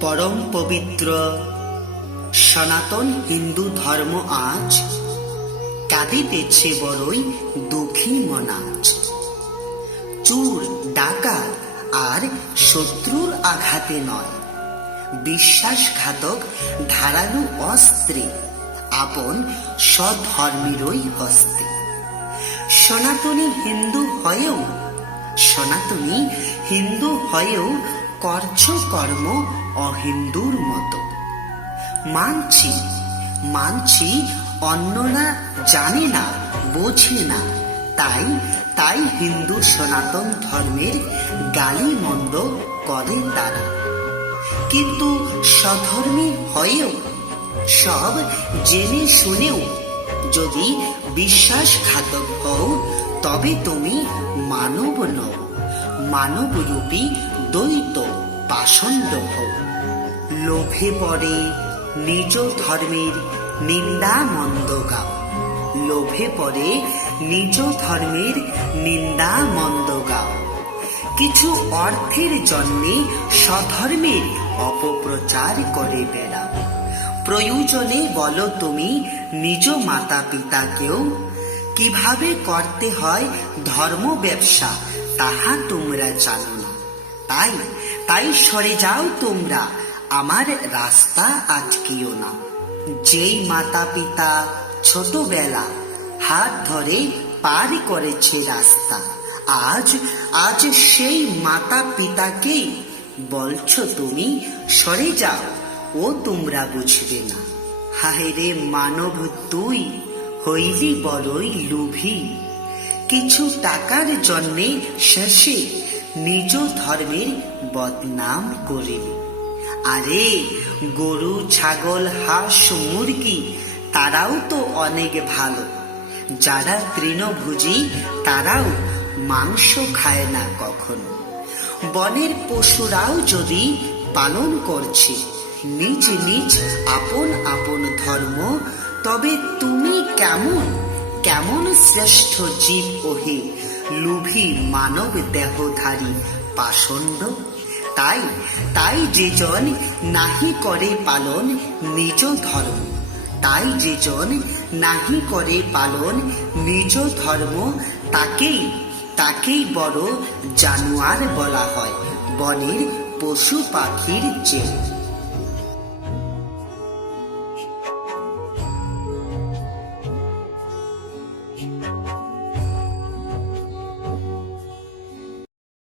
পরম পবিত্র। সনাতন হিন্দু ধর্ম আজ কাঁদিতেছে বড়ই দুঃখী মনাজ। চুর, ডাকাত আর শত্রুর আঘাতে নয়। বিশ্বাসঘাতক, ধারালো অস্ত্রে আপন স্বধর্মেরই হস্তে। সনাতনী হিন্দু হয়েও, সনাতনী হিন্দু হয়েও করছ কর্ম অহিন্দুর মতো। মানছি মানছি, অন্যরা জানে না, বোঝে না। তাই তাই হিন্দু সনাতন ধর্মের গালি মন্দ করে তারা। কিন্তু সধর্মী হয়েও, সব জেনে শুনেও যদি বিশ্বাসঘাতক হও, তবে তুমি মানব নও। মানবরূপী দ্বৈত পাষণ্ড হও লোভে পড়ে নিজ ধর্মের নিন্দা মন্দ গাও। লোভে পড়ে নিজ ধর্মের নিন্দা মন্দ গাও। কিছু অর্থের জন্যে স্বধর্মের অপপ্রচার করে বেড়াও। প্রয়োজনে বলো তুমি নিজ মাতা পিতাকেও কীভাবে করতে হয় ধর্ম ব্যবসা তাহা তোমরা জানো না। তাই তাই সরে যাও তোমরা। আমার রাস্তা আটকিও না। যেই মাতা পিতা ছোটবেলা হাত ধরে পার করেছে রাস্তা, আজ আজ সেই মাতা পিতাকেই বলছো তুমি, সরে যাও, ও তোমরা বুঝবে না। হায় রে মানব তুই, হইলি বড়ই লোভী। কিছু টাকার জন্যে শেষে নিজ ধর্মের বদনাম করিলি আরে, গরু, ছাগল, হাঁস, মুরগি, তারাও তো অনেক ভালো। যারা তৃণভোজী, তারাও মাংস খায় না কখনো। বনের পশুরাও যদি পালন করছে, নিজ নিজ আপন আপন ধর্ম, তবে তুমি কেমন? কেমন শ্রেষ্ঠ জীব ওহে? লুভি মানব দেহধারী পাষণ্ড। তাই তাই যেজন নাহি করে পালন নিজ ধর্ম, তাই যেজন নাহি করে পালন নিজ ধর্ম, তাকেই তাকেই বড় জানোয়ার বলা হয়, বনের পশু পাখির চেয়ে